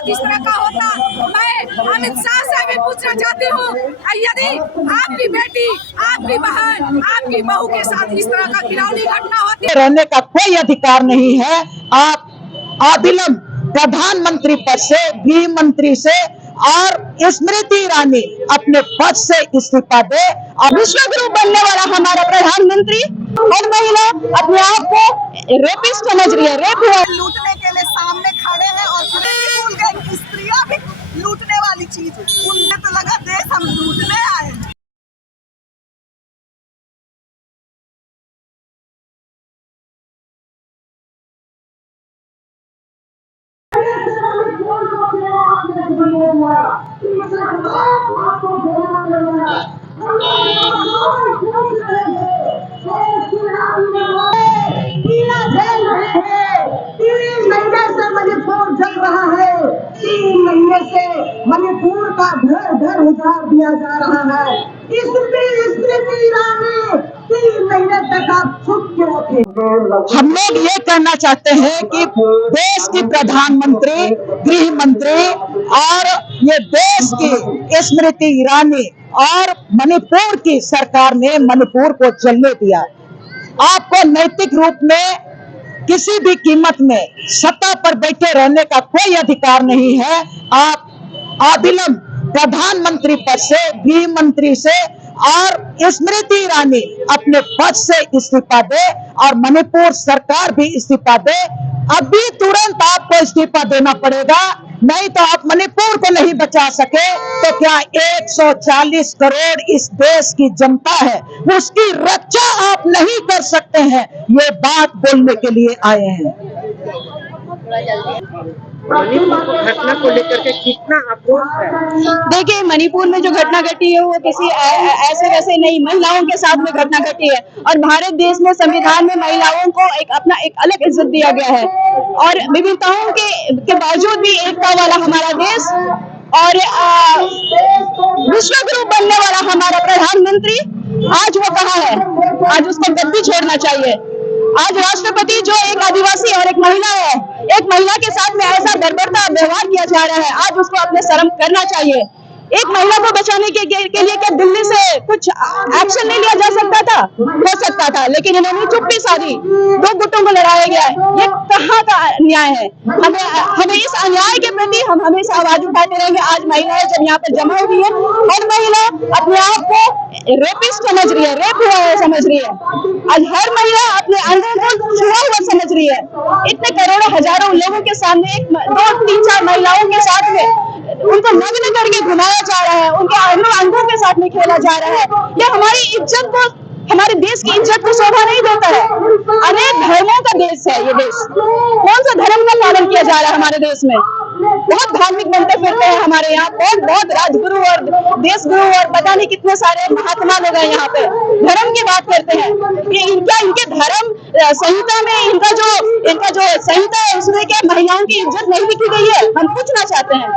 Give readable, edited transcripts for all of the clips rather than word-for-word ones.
साथ इस तरह का होता। मैं अमित शाह से भी पूछना चाहती हूँ, यदि आपकी बेटी, आपकी बहन, आपकी बहू के साथ इस तरह का घिनौनी घटना होती, रहने का कोई अधिकार नहीं है। आप आदिलम प्रधानमंत्री पद से, गृह मंत्री से और स्मृति ईरानी अपने पद से इस्तीफा दे। और विश्व गुरु बनने वाला हमारा प्रधानमंत्री और महिला अपने आप को रेपिस्ट समझ रही है, रेप हुआ लूटने के लिए सामने खड़े हैं और भूल गए कि स्त्रियां भी लूटने वाली चीज, उन्हें तो लगा देश हम लूटने आए हैं। मणिपुर जल रहा है। 3 महीने से मणिपुर का घर घर उजाड़ दिया जा रहा है। स्मृति ईरानी 3 महीने तक आप चुप क्यों थे? हम लोग ये कहना चाहते हैं कि देश की प्रधानमंत्री, गृह मंत्री और ये देश की स्मृति ईरानी और मणिपुर की सरकार ने मणिपुर को जलने दिया। आपको नैतिक रूप में किसी भी कीमत में सत्ता पर बैठे रहने का कोई अधिकार नहीं है। आप आदिलम प्रधानमंत्री पद से, गृह मंत्री से और स्मृति ईरानी अपने पद से इस्तीफा दे और मणिपुर सरकार भी इस्तीफा दे। अभी तुरंत आपको इस्तीफा देना पड़ेगा, नहीं तो आप मणिपुर को नहीं बचा सके तो क्या 140 करोड़ इस देश की जनता है, उसकी रक्षा आप नहीं कर सकते हैं। ये बात बोलने के लिए आए हैं। मणिपुर को घटना को लेकर के कितना आक्रोश है? देखिए, मणिपुर में जो घटना घटी है वो किसी ऐसे वैसे नहीं, महिलाओं के साथ में घटना घटी है और भारत देश में संविधान में महिलाओं को एक अलग इज्जत दिया गया है और विविधताओं के बावजूद भी एकता वाला हमारा देश और विश्व गुरु बनने वाला हमारा प्रधानमंत्री आज वो कहाँ है? आज उसको गद्दी छोड़ना चाहिए। आज राष्ट्रपति जो एक आदिवासी और एक महिला है, एक महिला के साथ में ऐसा बर्बरता व्यवहार किया जा रहा है, आज उसको अपने शर्म करना चाहिए। एक महिला को बचाने के लिए क्या दिल्ली से कुछ एक्शन नहीं लिया जा सकता था? हो सकता था, लेकिन इन्होंने चुप्पी साधी, 2 गुटों को लड़ाया गया है। ये कहाँ का न्याय है? हमें इस अन्याय के प्रति हम हमेशा आवाज उठाते रहेंगे। आज महिलाएं जब यहाँ पर जमा हुई है, हर महिला अपने आप को रेपिस्ट समझ रही है, रेप हुआ है समझ रही है। आज हर महिला अपने अंदर को छुआ हुआ समझ रही है। इतने करोड़ों हजारों लोगों के सामने 2, 3, 4 महिलाओं के साथ में उनको नग्न करके घुमाया जा रहा है, उनके अंगों के साथ में खेला जा रहा है। यह हमारी इज्जत को, हमारे देश की इज्जत को शोभा नहीं देता है। अनेक धर्मों का देश है ये देश। कौन सा धर्म का पालन किया जा रहा है हमारे देश में? बहुत धार्मिक बनते फिरते हैं हमारे यहाँ, बहुत राजगुरु और देश गुरु और पता नहीं कितने सारे महात्मा लोग हैं यहाँ पे, धर्म की बात करते हैं। इनके धर्म संहिता में इनका जो संहिता है उसमें क्या महिलाओं की इज्जत नहीं लिखी गई है? हम पूछना चाहते हैं।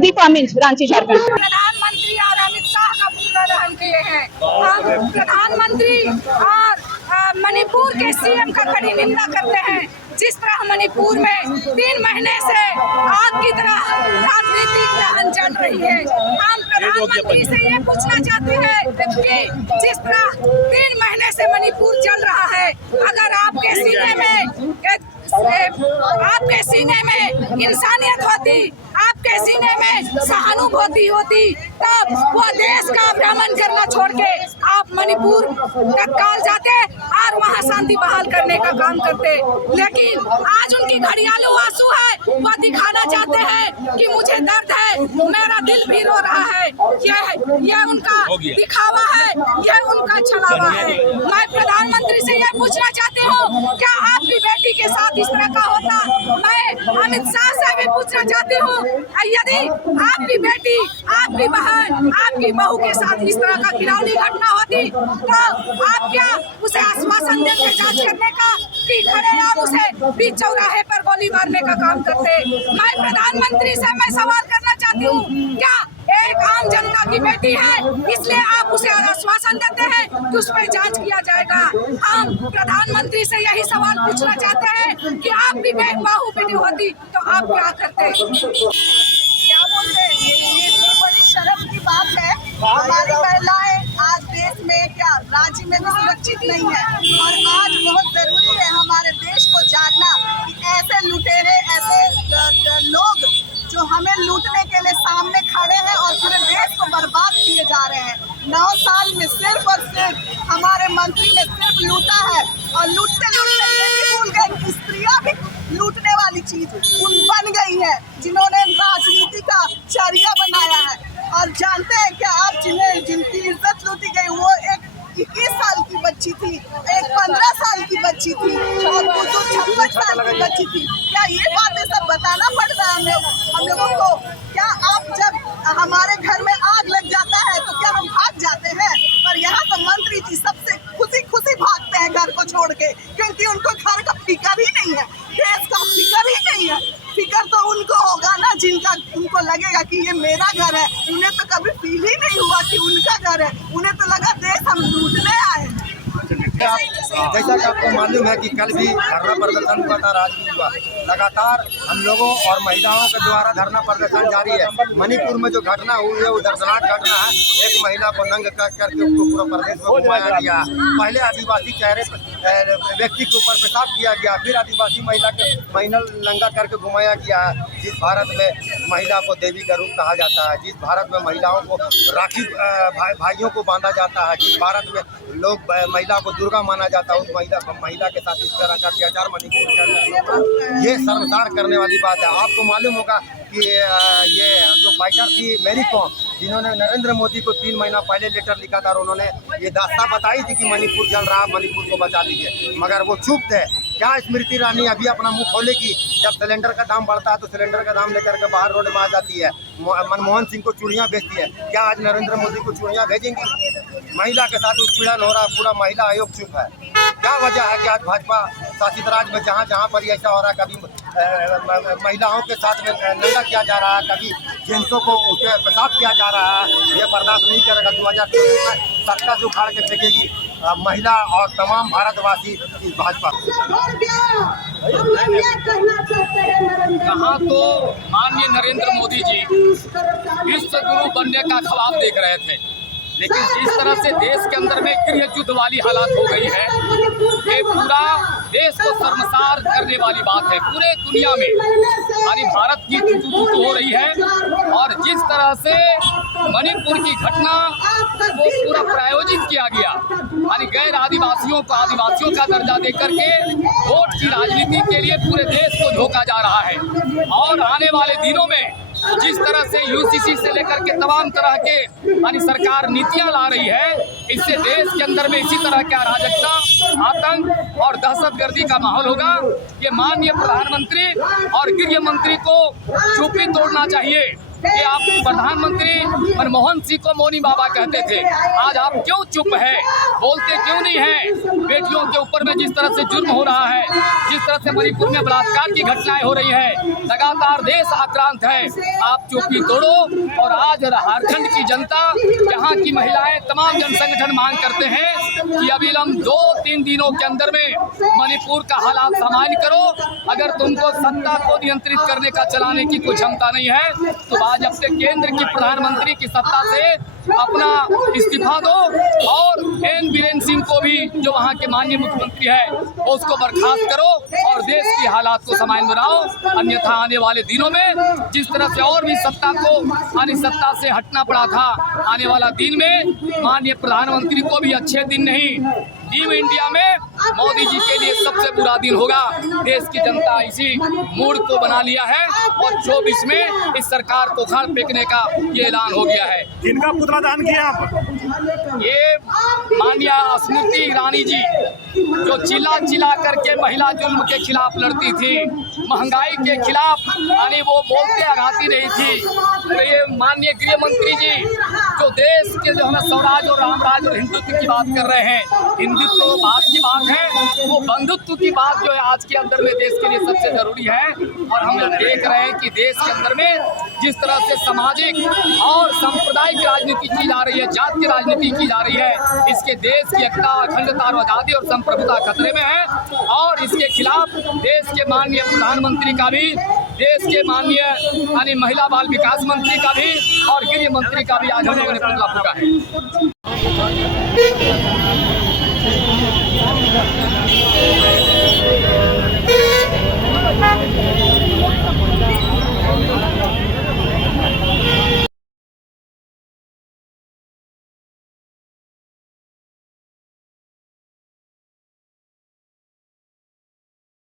दीपा मिंज, रांची, झारखंड। प्रधानमंत्री और अमित शाह का पुतला दहन किए हैं। हम प्रधानमंत्री और मणिपुर के सीएम का कड़ी निंदा करते हैं। जिस तरह मणिपुर में 3 महीने से आग की तरह राजनीतिक दहन चल रही है, हम प्रधानमंत्री से ये पूछना चाहते हैं कि जिस तरह 3 महीने से मणिपुर चल रहा है, अगर आपके सीने में इंसानियत होती, आपके सीने में सहानुभूति होती, तब वो देश का भ्रमण करना छोड़ के आप मणिपुर तत्काल जाते और वहाँ शांति बहाल करने का काम करते। लेकिन आज उनकी घड़ियालू आंसू है, वो दिखाना चाहते हैं कि मुझे दर्द है, मेरा दिल भी रो रहा है। ये उनका दिखावा है, ये उनका छलावा है। मैं प्रधानमंत्री से ये पूछना चाहती हूँ, क्या आपकी बेटी के साथ इस तरह का होता? मैं अमित शाह से भी पूछना चाहती हूँ, यदि आपकी बेटी, आपकी बहन, आपकी बहू के साथ इस तरह का घिनौनी घटना होती तो आप क्या उसे आश्वासन देते जांच करने का कि खड़े आप उसे बीच चौराहे पर गोली मारने का काम करते? मैं प्रधानमंत्री से मैं सवाल करना चाहती हूँ, क्या एक आम जनता की बेटी है, इसलिए आप उसे आश्वासन देते हैं कि उस पर जांच किया जाएगा। हम प्रधानमंत्री से यही सवाल पूछना चाहते हैं कि आप भी बाहू बेटी होती तो आप क्या करते? क्या बोलते हैं, ये बड़ी शर्म की बात है। हमारी महिलाएं आज देश में क्या राज्य में भी सुरक्षित नहीं है, और आज बहुत जरूरी है हमारे देश को जागना कि ऐसे लुटेरे, ऐसे लोग जो हमें लूटने के लिए सामने खड़े हैं और पूरे देश को बर्बाद किए जा रहे हैं। 9 साल में सिर्फ और सिर्फ हमारे मंत्री ने सिर्फ लूटा है, और लूटते लूटते ये भी भूल गए कि स्त्रियां भी लूटने वाली चीज बन गई है, जिन्होंने राजनीति का जरिया बनाया है। और जानते हैं क्या आप, जिनकी इज्जत लूटी गई वो एक 21 साल की बच्ची थी, एक 15 साल की बच्ची थी, और वो 56 साल की बच्ची थी। क्या ये बातें सब बताना पड़ता है हम लोगों को? क्या आप, जब हमारे घर में आग लग जाता है तो क्या हम भाग जाते हैं? पर यहाँ तो मंत्री जी सबसे खुशी खुशी भागते हैं घर को छोड़ के, क्योंकि उनको घर का फिक्र ही नहीं है, देश का फिक्र ही नहीं है। फिक्र तो उनको होगा ना जिनका, उनको लगेगा कि ये मेरा घर है। उन्हें तो कभी फील ही नहीं हुआ कि उनका घर है, उन्हें तो लगा देश हम लूटने आए हैं। जैसा कि आपको मालूम है कि कल भी धरना प्रदर्शन हुआ था, राजगीर हुआ। लगातार हम लोगों और महिलाओं के द्वारा धरना प्रदर्शन जारी है। मणिपुर में जो घटना हुई है वो दर्दनाक घटना है। एक महिला को नंग करके उसको पूरा प्रदेश में घुमाया गया। पहले आदिवासी चेहरे व्यक्ति के ऊपर पेशाब किया गया, फिर आदिवासी महिला के नंगा करके घुमाया गया। जिस भारत में महिला को देवी का रूप कहा जाता है, जिस भारत में महिलाओं को राखी भाइयों को बांधा जाता है, जिस भारत में लोग महिला को दुर्गा माना जाता है, उस महिला के साथ इस तरह का अत्याचार मणिपुर के अंदर, ये शर्मसार करने वाली बात है। आपको मालूम होगा कि ये जो फाइटर थी मैरी कॉम, जिन्होंने नरेंद्र मोदी को 3 महीना पहले लेटर लिखा था और उन्होंने ये दास्ता बताई थी कि मणिपुर जल रहा, मणिपुर को बचा लीजिए, मगर वो चुप थे। क्या स्मृति ईरानी अभी अपना मुंह खोलेगी? जब सिलेंडर का दाम बढ़ता है तो सिलेंडर का दाम लेकर के बाहर रोड में आ जाती है। मनमोहन सिंह को चूड़ियाँ बेचती है, क्या आज नरेंद्र मोदी को चूड़ियाँ भेजेंगी? महिला के साथ उत्पीड़न हो रहा है, पूरा महिला आयोग चुप है। क्या वजह है कि आज भाजपा शासित राज्य में जहाँ जहाँ पर ऐसा हो रहा है, कभी महिलाओं के साथ में नंगा किया जा रहा है, कभी जेंट्सों को उसे पेशाब किया जा रहा है, ये बर्दाश्त नहीं करेगा। 2024 में सत्ता से उखाड़ के फेंकेगी महिला और तमाम भारतवासी इस भाजपा। कहाँ तो माननीय नरेंद्र मोदी जी विश्व गुरु बनने का ख्वाब देख रहे थे, लेकिन जिस तरह से देश के अंदर में गृह युद्ध वाली हालात हो गई है, ये पूरा देश को शर्मसार करने वाली बात है। पूरे दुनिया में हमारी भारत की तूतू हो रही है, और जिस तरह से मणिपुर की घटना को पूरा प्रायोजित किया गया, यानी गैर आदिवासियों को आदिवासियों का दर्जा देकर के वोट की राजनीति के लिए पूरे देश को झोंका जा रहा है। और आने वाले दिनों में जिस तरह से यूसीसी से लेकर के तमाम तरह के यानी सरकार नीतियां ला रही है, इससे देश के अंदर में इसी तरह का अराजकता, आतंक और दहशतगर्दी का माहौल होगा। ये माननीय प्रधानमंत्री और गृह मंत्री को चुप्पी तोड़ना चाहिए कि आप प्रधानमंत्री मनमोहन सिंह को मौनी बाबा कहते थे, आज आप क्यों चुप है, बोलते क्यों नहीं है? बेटियों के ऊपर में जिस तरह से जुर्म हो रहा है, जिस तरह से मणिपुर में बलात्कार की घटनाएं हो रही है, लगातार देश आक्रांत है। आप चुप्पी तोड़ो। और आज झारखंड की जनता, यहाँ की महिलाएं, तमाम जन संगठन मांग करते हैं कि अविलंब 2-3 दिनों के अंदर में मणिपुर का हालात सामान्य करो। अगर तुमको सत्ता को नियंत्रित करने का, चलाने की कोई क्षमता नहीं है तो आज अपने केंद्र की प्रधानमंत्री की सत्ता से अपना इस्तीफा दो, और एन बीरेन सिंह को भी, जो वहाँ के माननीय मुख्यमंत्री है, उसको बर्खास्त करो और देश की हालात को सामान्य बनाओ। अन्यथा आने वाले दिनों में जिस तरह से और भी सत्ता से हटना पड़ा था, आने वाला दिन में माननीय प्रधानमंत्री को भी अच्छे दिन नहीं, टीम इंडिया में मोदी जी के लिए सबसे बुरा दिन होगा। देश की जनता इसी मूड को बना लिया है और 24 में इस सरकार को उखाड़ फेंकने का ये ऐलान हो गया है। किनका पुतला दान किया आप? ये माननीय स्मृति ईरानी जी, जो चिल्ला चिल्ला करके महिला जुल्म के खिलाफ लड़ती थी, महंगाई के खिलाफ यानी वो बोलते आगाती नहीं थी। तो ये माननीय गृह मंत्री जी जो देश के जो है स्वराज और रामराज और हिंदुत्व की बात कर रहे हैं, हिंदुत्व तो बात की बात है, वो बंधुत्व की बात जो है आज के अंदर में देश के लिए सबसे जरूरी है। और हम लोग देख रहे हैं कि देश के अंदर में जिस तरह से सामाजिक और सांप्रदायिक राजनीति की जा रही है, जाति की राजनीति की जा रही है, इसके देश की एकता, अखंडता और आजादी और संप्रभुता खतरे में है। और इसके खिलाफ देश के माननीय प्रधानमंत्री का भी, देश के माननीय यानी महिला बाल विकास मंत्री का भी और गृह मंत्री का भी आज हम लोगों ने पुतला फूंका है।